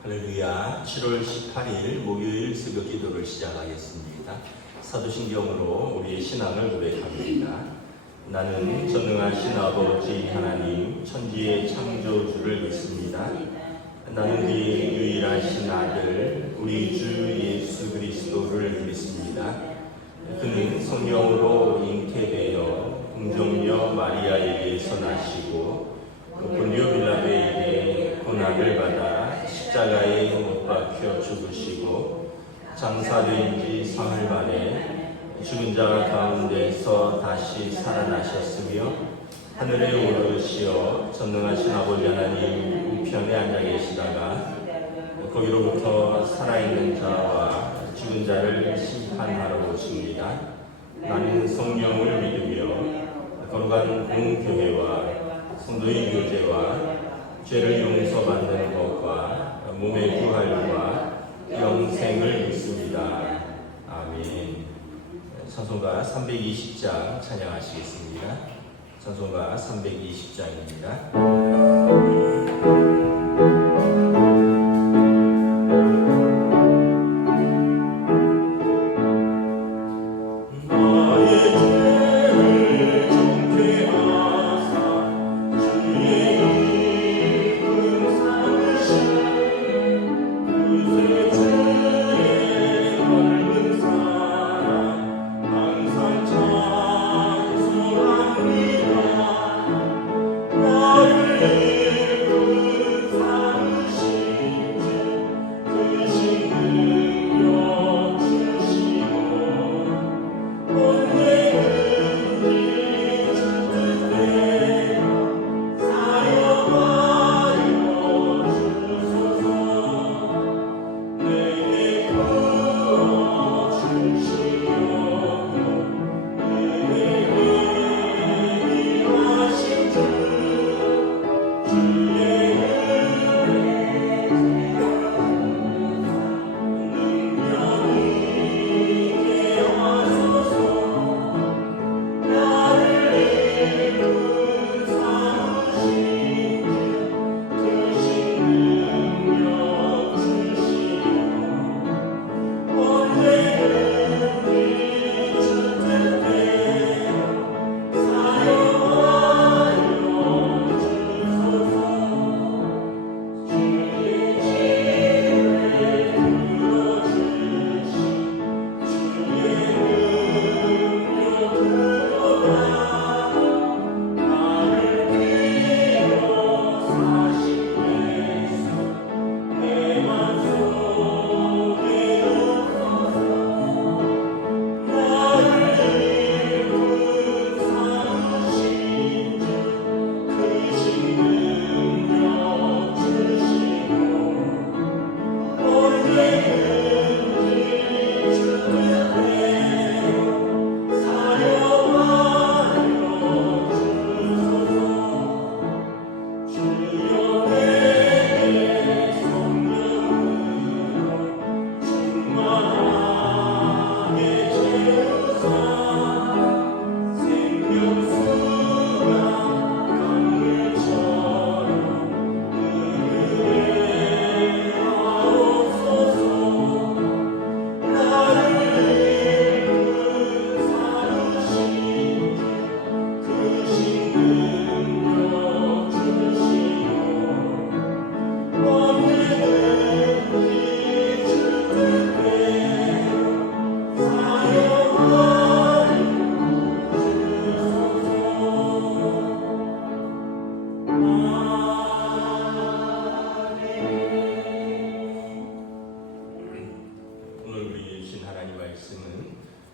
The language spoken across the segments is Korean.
할렐루야. 7월 18일 목요일 새벽 기도를 시작하겠습니다. 사도신경으로 우리의 신앙을 고백합니다. 나는 전능하신 아버지 하나님 천지의 창조주를 믿습니다. 나는 그의 유일하신 아들 우리 주 예수 그리스도를 믿습니다. 그는 성령으로 잉태되어 궁정녀 마리아에게서 나시고 본디오 빌라도에게 고난을 받아 십자가에 못 박혀 죽으시고 장사된 지 사흘 만에 죽은 자 가운데서 다시 살아나셨으며 하늘에 오르시어 전능하신 아버지 하나님 우편에 앉아 계시다가 거기로부터 살아있는 자와 죽은 자를 심판하러 오십니다. 나는 성령을 믿으며 거룩한 공교회와 성도의 교제와 죄를 용서받는 것과 몸의 부활과 영생을 믿습니다. 아멘. 찬송가 320장 찬양하시겠습니다. 찬송가 320장입니다.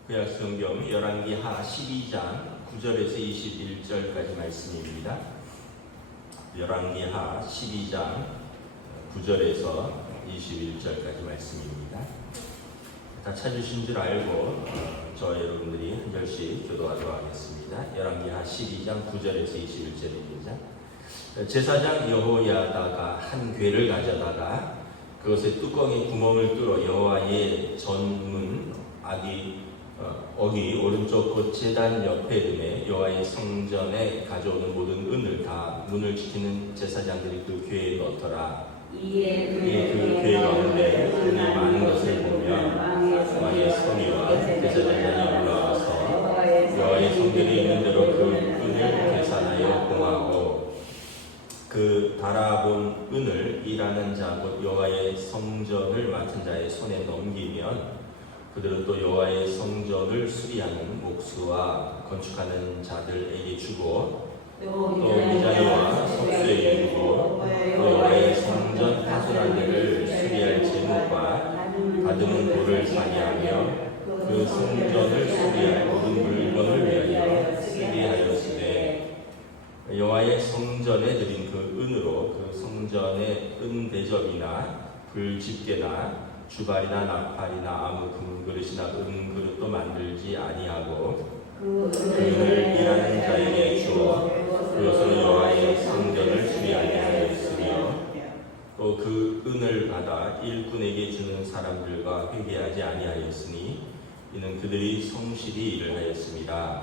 구약성경 열왕기하 12장 9절에서 21절까지 말씀입니다. 열왕기하 12장 9절에서 21절까지 말씀입니다. 다 찾으신 줄 알고 저 여러분들이 한 절씩 교도하도록 하겠습니다. 열왕기하 12장 9절에서 21절입니다. 제사장 여호야다가 한 궤를 가져다가 그것의 뚜껑에 구멍을 뚫어 여호와의 전문 어기 오른쪽 곧 제단 옆에 등에 여호와의 성전에 가져오는 모든 은을 다 문을 지키는 제사장들이 그 궤에 넣더라. 이에 그 은이 많은 것을 보면 왕의 성의와 제사장이 올라와서 여호와의 성전에 있는 대로 그 은을 계산하여 공하고 그 달아본 은을 일하는 자 곧 여호와의 성전을 맡은 자의 손에 넘기면 그들은 또 여호와의 성전을 수리하는 목수와 건축하는 자들에게 주고 또 미자리와 석수에 이르고 또 여호와의 성전 파손한 데를 수리할 제목과 다듬은 돌을 사기하며 그 성전을 수리할 모든 물건을 위하여 수리하였으되 여호와의 성전에 드린 그 은으로 그 성전의 은 대접이나 불집게나 주발이나 나팔이나 아무 금그릇이나 은그릇도 만들지 아니하고 그 은을 일하는 자에게 주어 그것으로 여호와의 성전을 수리하게 하였으며 또 그 은을 받아 일꾼에게 주는 사람들과 회개하지 아니하였으니 이는 그들이 성실히 일을 하였습니다.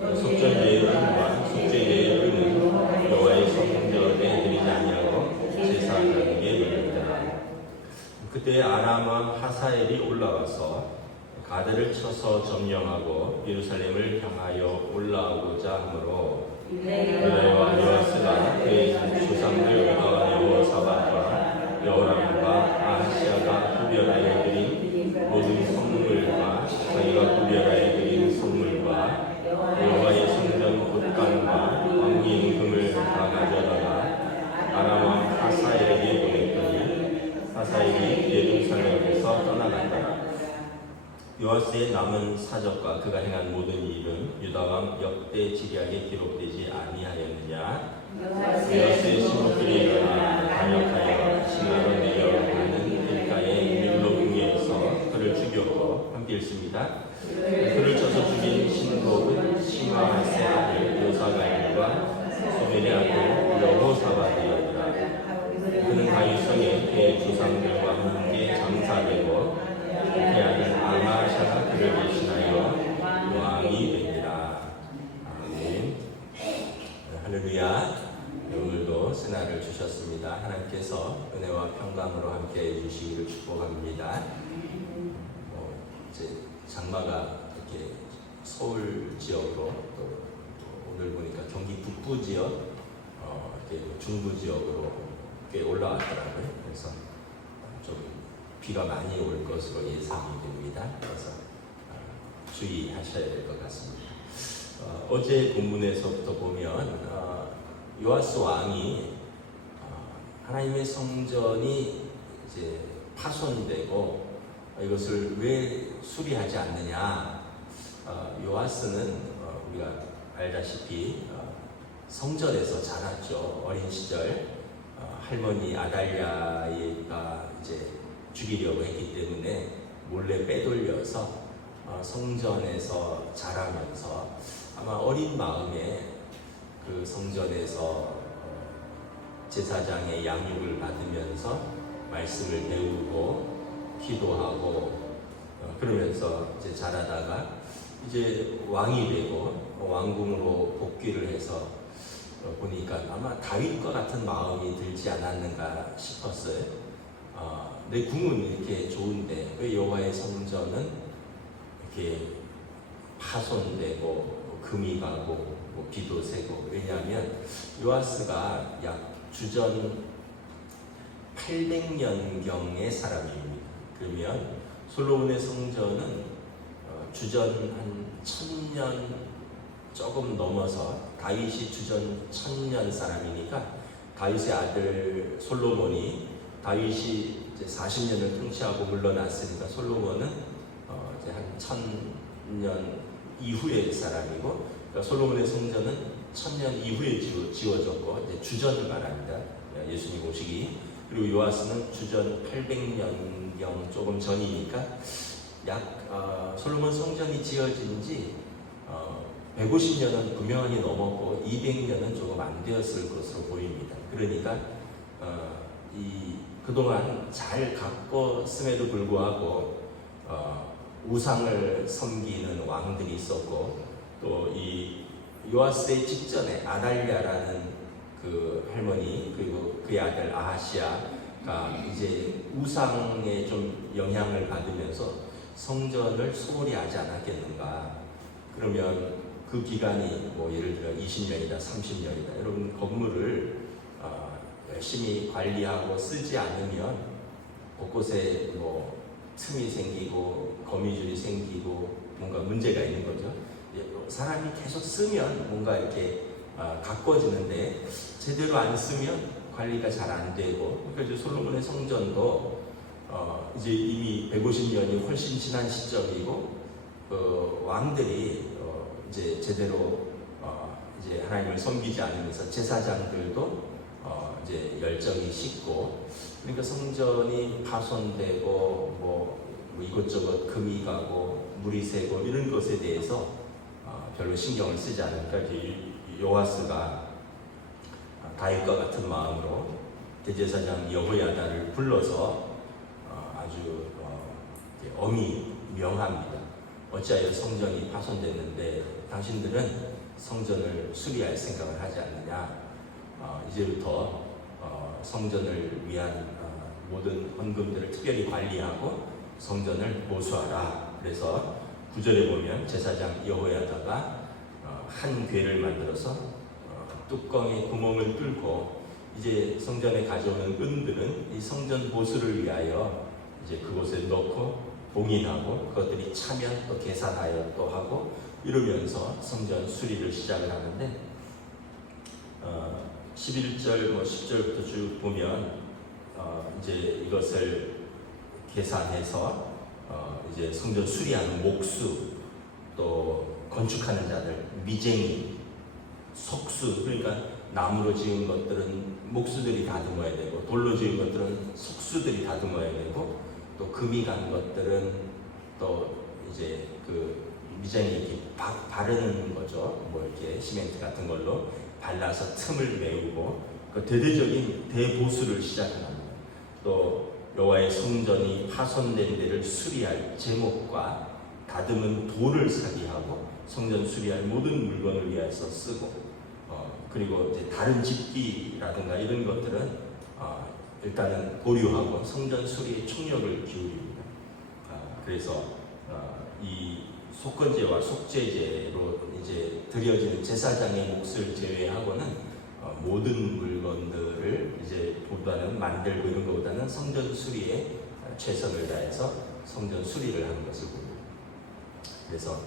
속전제의 은과 속죄제의 은은 여호와의 성전에 드리지 아니하고 제사장에게 드립니다. 그때 아람 왕 하사엘이 올라와서 가드를 쳐서 점령하고 예루살렘을 향하여 올라오고자 하므로 유다와 요아스가 그의 조상들 유다와 여호사밧과 여호람과 아하시아가 구별하여 드린 모든 선물과 자기가 구별하여 드린 선물과 여호와의 성전 옷감과 왕의 임금을 다 가져다가 아람 왕 하사엘에게 보냈더니 하사엘이 예루살렘에서 떠나간다. 요아스의 남은 사적과 그가 행한 모든 일은 유다왕 역대 지략에 기록되지 아니하였느냐? 요아스의 신복들이 일어나 반역하여 시내로 내려가는 길가의 밀로궁에서 그를 죽였고 함께 읽습니다. 그를 쳐서 죽인 신복은 시마하세 아들 요사가일과 소벨의 아들 여호사밧이었더라. 그는 다윗성에 그의 조상들과 함께 장사되고 그의 아들 아마샤가 그를 대신하여 왕이 됩니다. 아멘. 할렐루야. 오늘도 새날을 주셨습니다. 하나님께서 은혜와 평강으로 함께 해주시기를 축복합니다. 이제 장마가 이렇게 서울 지역으로 또 오늘 보니까 경기 북부 지역, 이렇게 중부 지역으로 꽤 올라왔더라고요. 그래서 좀 비가 많이 올 것으로 예상이 됩니다. 그래서 주의하셔야 될 것 같습니다. 어제 본문에서부터 보면 요아스 왕이 하나님의 성전이 이제 파손되고 이것을 왜 수리하지 않느냐? 요아스는 우리가 알다시피 성전에서 자랐죠. 어린 시절 할머니 아달랴가 이제 죽이려고 했기 때문에 몰래 빼돌려서 성전에서 자라면서 아마 어린 마음에 그 성전에서 제사장의 양육을 받으면서 말씀을 배우고 기도하고 그러면서 이제 자라다가 이제 왕이 되고 왕궁으로 복귀를 해서 보니까 아마 다윗과 같은 마음이 들지 않았는가 싶었어요. 내 궁은 이렇게 좋은데 왜 여호와의 성전은 이렇게 파손되고 금이 가고 비도 새고. 왜냐하면 요아스가 약 주전 800년경의 사람입니다. 그러면 솔로몬의 성전은 주전 한 1000년 조금 넘어서 다윗이 주전 1000년 사람이니까 다윗의 아들 솔로몬이 다윗이 이제 40년을 통치하고 물러났으니까 솔로몬은 이제 한 1000년 이후의 사람이고 그러니까 솔로몬의 성전은 1000년 이후에 지어졌고 이제 주전을 말합니다. 예수님 오시기. 그리고 요아스는 주전 800년경 조금 전이니까 약 솔로몬 성전이 지어진 지 150년은 분명하게 넘었고 200년은 조금 안 되었을 것으로 보입니다. 그러니까 그동안 잘 가꿨음에도 불구하고 우상을 섬기는 왕들이 있었고 또 이 요아스의 직전에 아달랴라는 그 할머니 그리고 그의 아들 아하시아 이제 우상에 좀 영향을 받으면서 성전을 소홀히 하지 않았겠는가. 그러면 그 기간이 뭐 예를 들어 20년이다, 30년이다. 여러분 건물을 열심히 관리하고 쓰지 않으면 곳곳에 뭐 틈이 생기고 거미줄이 생기고 뭔가 문제가 있는 거죠. 사람이 계속 쓰면 뭔가 이렇게 가꿔지는데 제대로 안 쓰면 관리가 잘 안 되고, 그러니까 이제 솔로몬의 성전도 이제 이미 150년이 훨씬 지난 시점이고 왕들이 이제 제대로 이제 하나님을 섬기지 않으면서 제사장들도 이제 열정이 식고, 그러니까 성전이 파손되고 뭐 이것저것 금이 가고 물이 새고 이런 것에 대해서 별로 신경을 쓰지 않으니까 이제 요아스가 다윗과 같은 마음으로 대제사장 여호야다를 불러서 아주 엄히 명합니다. 어찌하여 성전이 파손됐는데 당신들은 성전을 수리할 생각을 하지 않느냐. 이제부터 성전을 위한 모든 헌금들을 특별히 관리하고 성전을 보수하라. 그래서 9절에 보면 제사장 여호야다가 한 궤를 만들어서 뚜껑에 구멍을 뚫고 이제 성전에 가져오는 은들은 이 성전 보수를 위하여 이제 그곳에 넣고 봉인하고 그것들이 차면 또 계산하여 또 하고 이러면서 성전 수리를 시작을 하는데 11절 뭐 10절부터 쭉 보면 이제 이것을 계산해서 이제 성전 수리하는 목수, 또 건축하는 자들, 미쟁이, 석수, 그러니까 나무로 지은 것들은 목수들이 다듬어야 되고 돌로 지은 것들은 석수들이 다듬어야 되고 또 금이 간 것들은 또 이제 그 미쟁이 이렇게 바르는 거죠. 뭐 이렇게 시멘트 같은 걸로 발라서 틈을 메우고 그 대대적인 대보수를 시작합니다. 또 여호와의 성전이 파손된 데를 수리할 제목과 다듬은 돌을 사기하고 성전 수리할 모든 물건을 위해서 쓰고 그리고 이제 다른 집기라든가 이런 것들은 일단은 보류하고 성전 수리에 총력을 기울입니다. 그래서 이 속건제와 속죄제로 이제 드려지는 제사장의 몫을 제외하고는 모든 물건들을 이제 보다는 만들고 이런 것보다는 성전 수리에 최선을 다해서 성전 수리를 하는 것을 봅니다. 그래서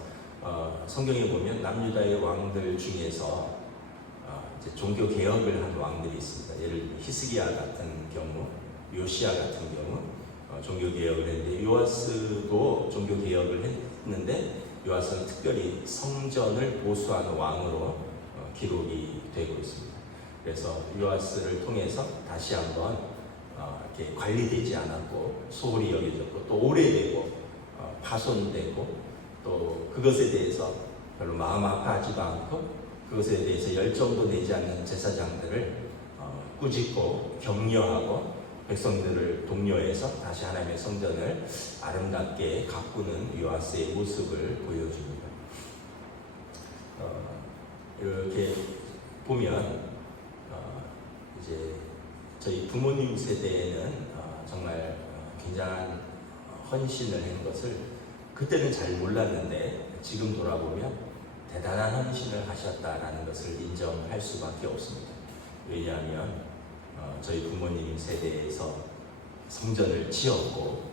성경에 보면 남유다의 왕들 중에서 이제 종교 개혁을 한 왕들이 있습니다. 예를 들면 히스기야 같은 경우, 요시야 같은 경우 종교 개혁을 했는데 요아스도 종교 개혁을 했는데 요아스는 특별히 성전을 보수하는 왕으로 기록이 되고 있습니다. 그래서 요아스를 통해서 다시 한번 이렇게 관리되지 않았고 소홀히 여겨졌고 또 오래되고 파손되고 또 그것에 대해서 별로 마음 아파하지도 않고 그것에 대해서 열정도 내지 않는 제사장들을 꾸짖고 격려하고 백성들을 독려해서 다시 하나님의 성전을 아름답게 가꾸는 요아스의 모습을 보여줍니다. 이렇게 보면 이제 저희 부모님 세대에는 정말 굉장한 헌신을 한 것을 그때는 잘 몰랐는데 지금 돌아보면 대단한 헌신을 하셨다라는 것을 인정할 수밖에 없습니다. 왜냐하면 저희 부모님 세대에서 성전을 지었고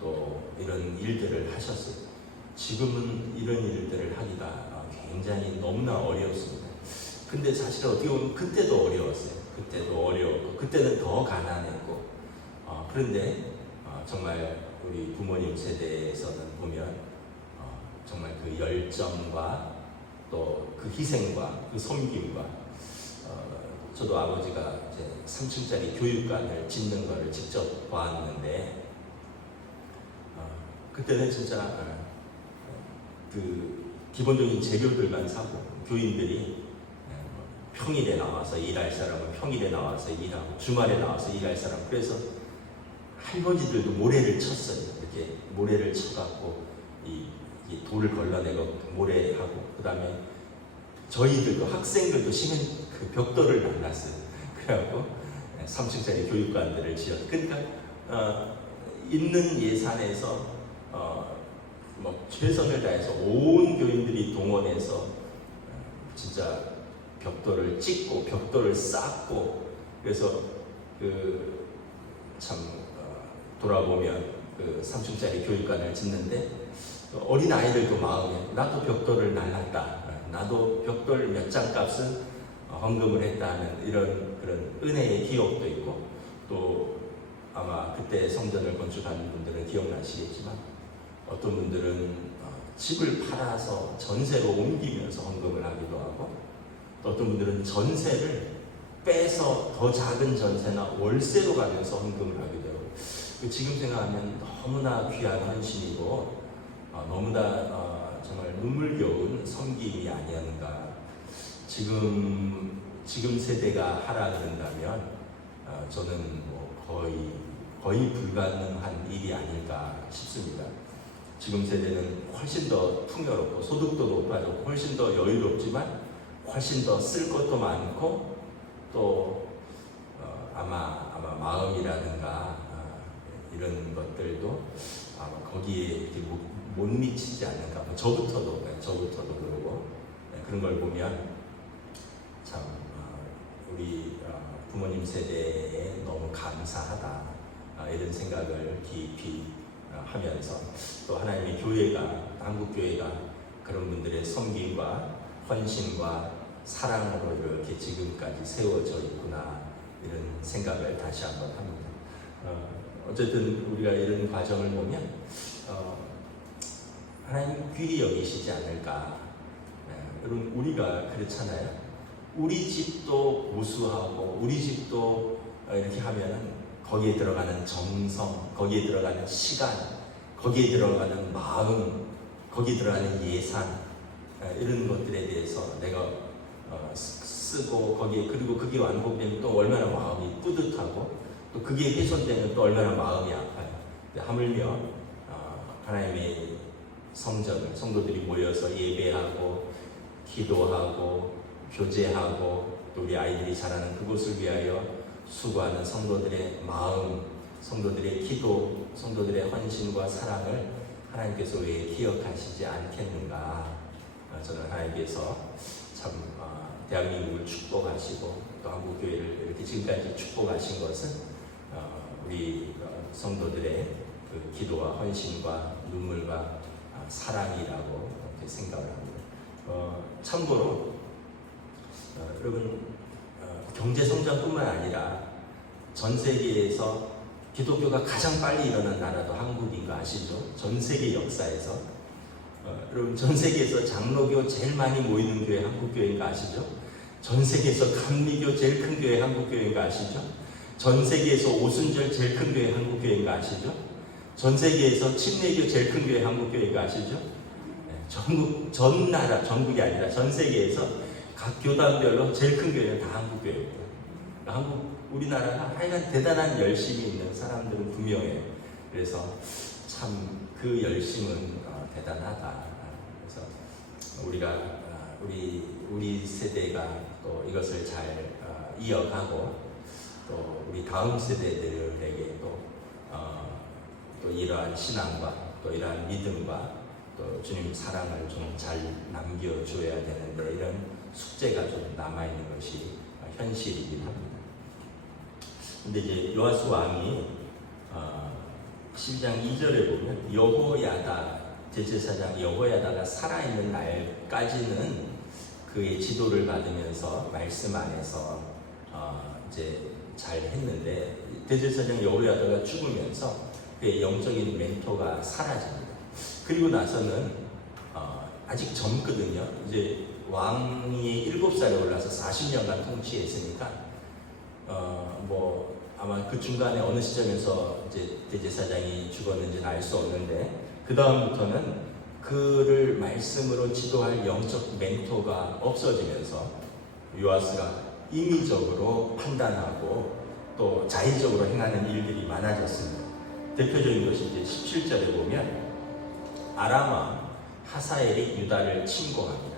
또 이런 일들을 하셨어요. 지금은 이런 일들을 하기가 굉장히 너무나 어렵습니다. 근데 사실 어떻게 보면 그때도 어려웠어요. 그때도 어려웠고 그때는 더 가난했고 그런데 정말 우리 부모님 세대에서는 보면 정말 그 열정과 또 그 희생과 그 섬김과 저도 아버지가 이제 3층짜리 교육관을 짓는 것을 직접 보았는데 그때는 진짜 그 기본적인 재료들만 사고 교인들이 평일에 나와서 일할 사람은 평일에 나와서 일하고 주말에 나와서 일할 사람, 그래서 할머니들도 모래를 쳤어요. 이렇게 모래를 쳐갖고 이 돌을 걸러내고 모래하고 그 다음에 저희들도 학생들도 시멘 그 벽돌을 만났어요. 그래갖고 3층짜리 교육관들을 지었. 그러니까 있는 예산에서 뭐 최선을 다해서 온 교인들이 동원해서 진짜 벽돌을 찍고 벽돌을 쌓고 그래서 참 돌아보면 3층짜리 교육관을 짓는데 어린 아이들도 마음에 나도 벽돌을 날랐다, 나도 벽돌 몇 장 값은 헌금을 했다는 이런 그런 은혜의 기억도 있고 또 아마 그때 성전을 건축한 분들은 기억나시겠지만 어떤 분들은 집을 팔아서 전세로 옮기면서 헌금을 하기도 하고 또 어떤 분들은 전세를 빼서 더 작은 전세나 월세로 가면서 헌금을 하기도 하고 지금 생각하면 너무나 귀한 헌신이고 너무나 정말 눈물겨운 섬김이 아니었는가. 지금 세대가 하라 그런다면 저는 뭐 거의 불가능한 일이 아닐까 싶습니다. 지금 세대는 훨씬 더 풍요롭고 소득도 높아졌고 훨씬 더 여유롭지만 훨씬 더 쓸 것도 많고 또 아마 마음이라든가 이런 것들도 아마 거기에 이렇게 못 미치지 않는가. 저부터도 그러고 그런 걸 보면 참 우리 부모님 세대에 너무 감사하다 이런 생각을 깊이 하면서 또 하나님의 교회가 한국 교회가 그런 분들의 섬김과 헌신과 사랑으로 이렇게 지금까지 세워져 있구나 이런 생각을 다시 한번 합니다. 어쨌든 우리가 이런 과정을 보면 하나님 귀히 여기시지 않을까. 여러분 우리가 그렇잖아요. 우리 집도 보수하고 우리 집도 이렇게 하면은 거기에 들어가는 정성, 거기에 들어가는 시간, 거기에 들어가는 마음, 거기에 들어가는 예산 이런 것들에 대해서 내가 쓰고 거기에 그리고 그게 완공되면 또 얼마나 마음이 뿌듯하고 또 그게 훼손되면 또 얼마나 마음이 아파요. 하물며 하나님의 성도들이 모여서 예배하고 기도하고 교제하고 또 우리 아이들이 자라는 그곳을 위하여 수고하는 성도들의 마음, 성도들의 기도, 성도들의 헌신과 사랑을 하나님께서 왜 기억하시지 않겠는가. 저는 하나님께서 참 대한민국을 축복하시고 또 한국교회를 이렇게 지금까지 축복하신 것은 우리 성도들의 그 기도와 헌신과 눈물과 사랑이라고 이렇게 생각을 합니다. 참고로 여러분 경제 성장뿐만 아니라 전 세계에서 기독교가 가장 빨리 일어난 나라도 한국인 거 아시죠? 전 세계 역사에서 여러분 전 세계에서 장로교 제일 많이 모이는 교회 한국교회인 거 아시죠? 전 세계에서 감리교 제일 큰 교회 한국교회인 거 아시죠? 전 세계에서 오순절 제일 큰 교회 한국교회인 거 아시죠? 전 세계에서 침례교 제일 큰 교회 한국교회인 거 아시죠? 전국이 아니라 전 세계에서 각 교단별로 제일 큰 교회는 다 한국교회입니다. 우리나라가 하여간 대단한 열심이 있는 사람들은 분명해요. 그래서 참 그 열심은 대단하다. 그래서 우리가 우리 세대가 또 이것을 잘 이어가고 또 우리 다음 세대들에게 또 이러한 신앙과 또 이러한 믿음과 또 주님 사랑을 좀 잘 남겨줘야 되는데 이런 숙제가 좀 남아있는 것이 현실이긴 합니다. 근데 이제 요아스 왕이 10장 2절에 보면 여호야다 대제사장 여호야다가 살아있는 날까지는 그의 지도를 받으면서 말씀 안에서 이제 잘 했는데 대제사장 여호야다가 죽으면서 그의 영적인 멘토가 사라집니다. 그리고 나서는 아직 젊거든요. 이제 왕이 7살에 올라서 40년간 통치했으니까 아마 그 중간에 어느 시점에서 이제 대제사장이 죽었는지는 알 수 없는데 그 다음부터는 그를 말씀으로 지도할 영적 멘토가 없어지면서 요아스가 임의적으로 판단하고 또 자의적으로 행하는 일들이 많아졌습니다. 대표적인 것이 이제 17절에 보면 아람 왕 하사엘이 유다를 침공합니다.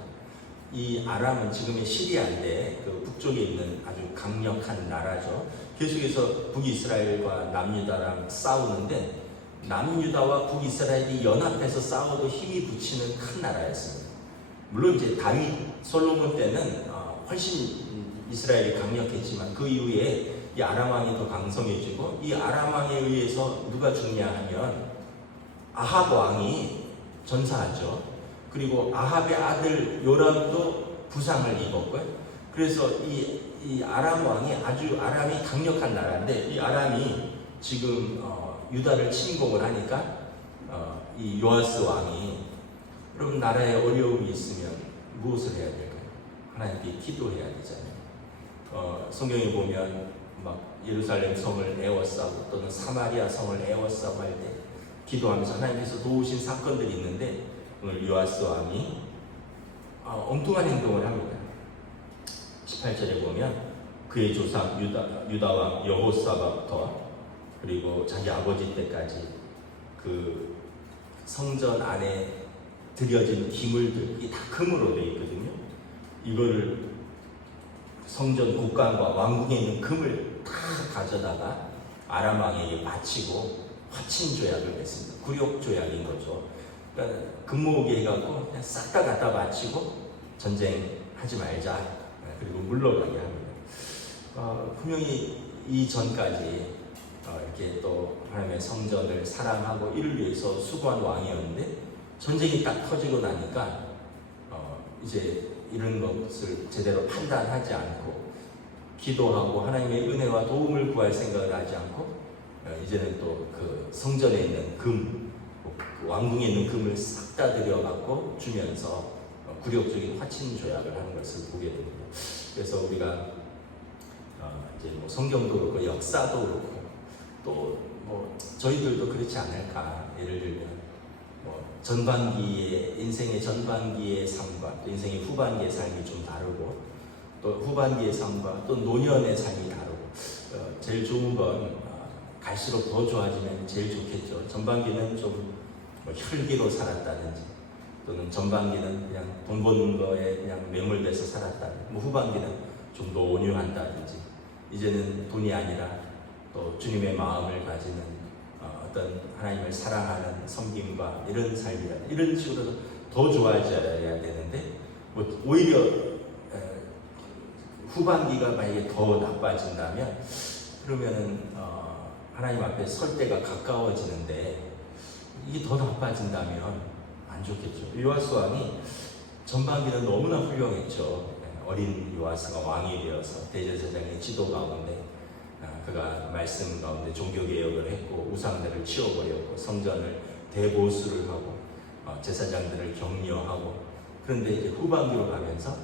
이 아람은 지금의 시리아인데 그 북쪽에 있는 아주 강력한 나라죠. 계속해서 북이스라엘과 남유다랑 싸우는데 남유다와 북이스라엘이 연합해서 싸워도 힘이 붙이는 큰 나라였습니다. 물론 이제 다윗, 솔로몬 때는 훨씬 이스라엘이 강력했지만 그 이후에 이 아람 왕이 더 강성해지고 이 아람 왕에 의해서 누가 죽냐 하면 아합 왕이 전사하죠. 그리고 아합의 아들 요람도 부상을 입었고요. 그래서 이 아람 왕이 아주 아람이 강력한 나라인데 이 아람이 지금 유다를 침공을 하니까 이 요아스 왕이 여러분 나라에 어려움이 있으면 무엇을 해야 될까요? 하나님께 기도해야 되잖아요. 성경에 보면 막 예루살렘 성을 에워싸고 또는 사마리아 성을 에워싸고 할 때 기도하면서 하나님께서 도우신 사건들이 있는데 오늘 요아스 왕이 엉뚱한 행동을 합니다. 18절에 보면 그의 조상 유다 왕 여호사박부터 그리고 자기 아버지 때까지 그 성전 안에 드려진 기물들이 다 금으로 되어 있거든요. 이거를 성전 곳간과 왕궁에 있는 금을 다 가져다가 아람 왕에게 바치고 화친 조약을 맺습니다. 굴욕 조약인 거죠. 그러니까 금 모으게 해갖고 그냥 싹 다 갖다 바치고 전쟁하지 말자. 그리고 물러가게 합니다. 분명히 이전까지 이렇게 또 하나님의 성전을 사랑하고 이를 위해서 수고한 왕이었는데 전쟁이 딱 터지고 나니까 이제 이런 것을 제대로 판단하지 않고 기도하고 하나님의 은혜와 도움을 구할 생각을 하지 않고 이제는 또 그 성전에 있는 금, 그 왕궁에 있는 금을 싹 다 들여갖고 주면서 굴욕적인 화친 조약을 하는 것을 보게 됩니다. 그래서 우리가 이제 뭐 성경도 그렇고 역사도 그렇고 또 뭐 저희들도 그렇지 않을까. 예를 들면 뭐 전반기의 인생의 전반기의 삶과 또 인생의 후반기의 삶이 좀 다르고 또 후반기의 삶과 또 노년의 삶이 다르고 제일 좋은 건 갈수록 더 좋아지면 제일 좋겠죠. 전반기는 좀 뭐 혈기로 살았다든지 또는 전반기는 그냥 돈 버는 거에 그냥 매몰돼서 살았다든지 뭐 후반기는 좀 더 온유한다든지 이제는 돈이 아니라 또 주님의 마음을 가지는 어떤 하나님을 사랑하는 섬김과 이런 삶이라 이런 식으로 더 좋아져야 되는데 뭐 오히려 후반기가 만약에 더 나빠진다면 그러면은 하나님 앞에 설 때가 가까워지는데 이게 더 나빠진다면 안 좋겠죠. 요아스 왕이 전반기는 너무나 훌륭했죠. 어린 요아스가 왕이 되어서 대제사장의 지도 가운데 그가 말씀 가운데 종교개혁을 했고 우상들을 치워버렸고 성전을 대보수를 하고 제사장들을 격려하고 그런데 이제 후반기로 가면서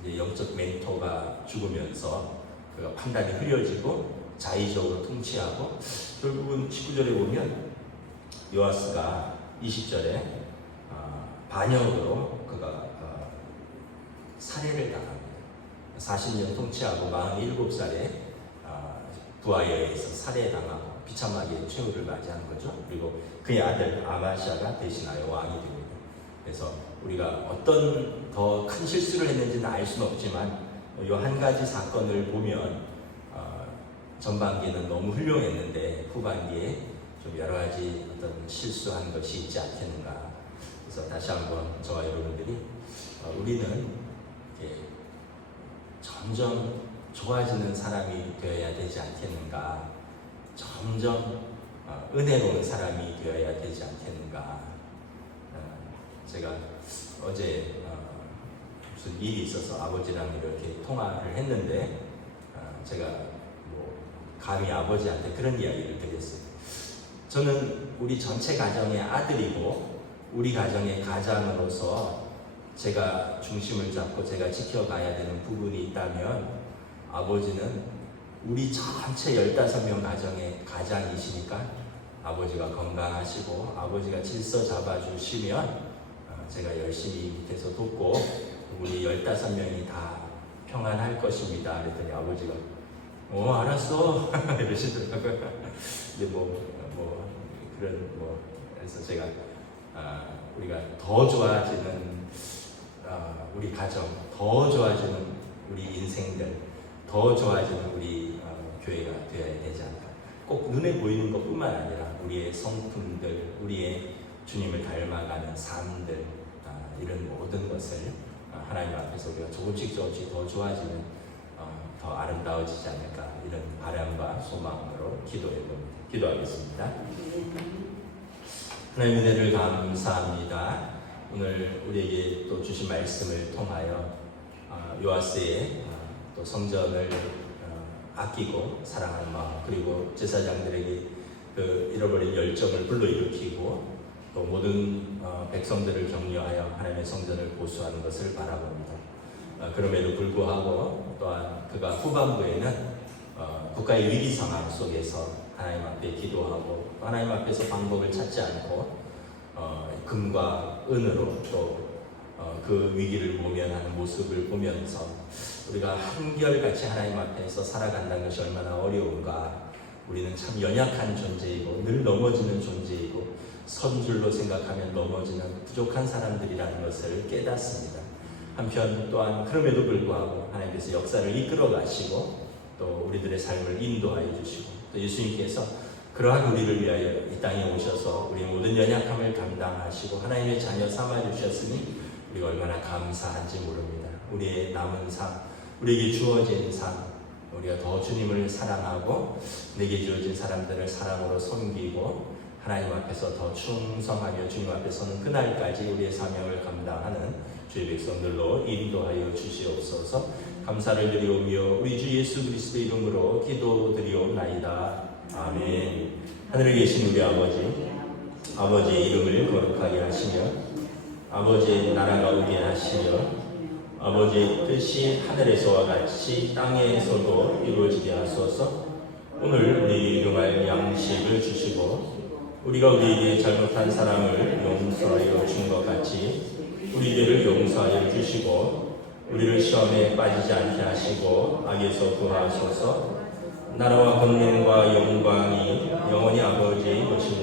이제 영적 멘토가 죽으면서 그가 판단이 흐려지고 자의적으로 통치하고 결국은 19절에 보면 요아스가 20절에 반역으로 그가 살해를 당합니다. 40년 통치하고 47살에 부하에 의해서 살해당하고 비참하게 최후를 맞이하는 거죠. 그리고 그의 아들 아마시아가 대신하여 왕이 됩니다. 그래서 우리가 어떤 더 큰 실수를 했는지는 알 수는 없지만 이 한 가지 사건을 보면 전반기에는 너무 훌륭했는데 후반기에 좀 여러 가지 어떤 실수한 것이 있지 않겠는가. 그래서 다시 한번 저와 여러분들이 우리는 이렇게 점점 좋아지는 사람이 되어야 되지 않겠는가. 점점 은혜로운 사람이 되어야 되지 않겠는가. 제가 어제 무슨 일이 있어서 아버지랑 이렇게 통화를 했는데 제가 뭐 감히 아버지한테 그런 이야기를 드렸어요. 저는 우리 전체 가정의 아들이고 우리 가정의 가장으로서 제가 중심을 잡고 제가 지켜가야 되는 부분이 있다면 아버지는 우리 전체 15명 가정의 가장이시니까 아버지가 건강하시고 아버지가 질서 잡아주시면 제가 열심히 밑에서 돕고 우리 15명이 다 평안할 것입니다. 그랬더니 아버지가 알았어 이러시더라고요. 이제 그래서 제가 우리가 더 좋아지는 우리 가정, 더 좋아지는 우리 인생들, 더 좋아지는 우리 교회가 되어야 되지 않을까. 꼭 눈에 보이는 것뿐만 아니라 우리의 성품들, 우리의 주님을 닮아가는 삶들, 이런 모든 것을 하나님 앞에서 우리가 조금씩 더 좋아지는, 더 아름다워지지 않을까, 이런 바람과 소망으로 기도하겠습니다. 하나님 은혜를 감사합니다. 오늘 우리에게 또 주신 말씀을 통하여 요아스의 또 성전을 아끼고 사랑하는 마음, 그리고 제사장들에게 그 잃어버린 열정을 불러일으키고 또 모든 백성들을 격려하여 하나님의 성전을 보수하는 것을 바라봅니다. 그럼에도 불구하고 또한 그가 후반부에는 국가의 위기 상황 속에서 하나님 앞에 기도하고 하나님 앞에서 방법을 찾지 않고 금과 은으로 또 그 위기를 모면하는 모습을 보면서 우리가 한결같이 하나님 앞에서 살아간다는 것이 얼마나 어려운가. 우리는 참 연약한 존재이고 늘 넘어지는 존재이고 선 줄로 생각하면 넘어지는 부족한 사람들이라는 것을 깨닫습니다. 한편 또한 그럼에도 불구하고 하나님께서 역사를 이끌어 가시고 또 우리들의 삶을 인도하여 주시고 또 예수님께서 그러한 우리를 위하여 이 땅에 오셔서 우리의 모든 연약함을 감당하시고 하나님의 자녀 삼아 주셨으니 우리가 얼마나 감사한지 모릅니다. 우리의 남은 삶, 우리에게 주어진 삶, 우리가 더 주님을 사랑하고 내게 주어진 사람들을 사랑으로 섬기고 하나님 앞에서 더 충성하며 주님 앞에 서는 그날까지 우리의 사명을 감당하는 주의 백성들로 인도하여 주시옵소서. 감사를 드리오며 우리 주 예수 그리스도의 이름으로 기도드리옵나이다. 아멘. 하늘에 계신 우리 아버지의 이름을 거룩하게 하시며 아버지의 나라가 오게 하시며 아버지의 뜻이 하늘에서와 같이 땅에서도 이루어지게 하소서. 오늘 우리에게 일용할 양식을 주시고 우리가 우리에게 잘못한 사람을 용서하여 준 것 같이 우리들을 용서하여 주시고 우리를 시험에 빠지지 않게 하시고 악에서 구하소서. 나라와 권능과 영광이 영원히 아버지의 것이니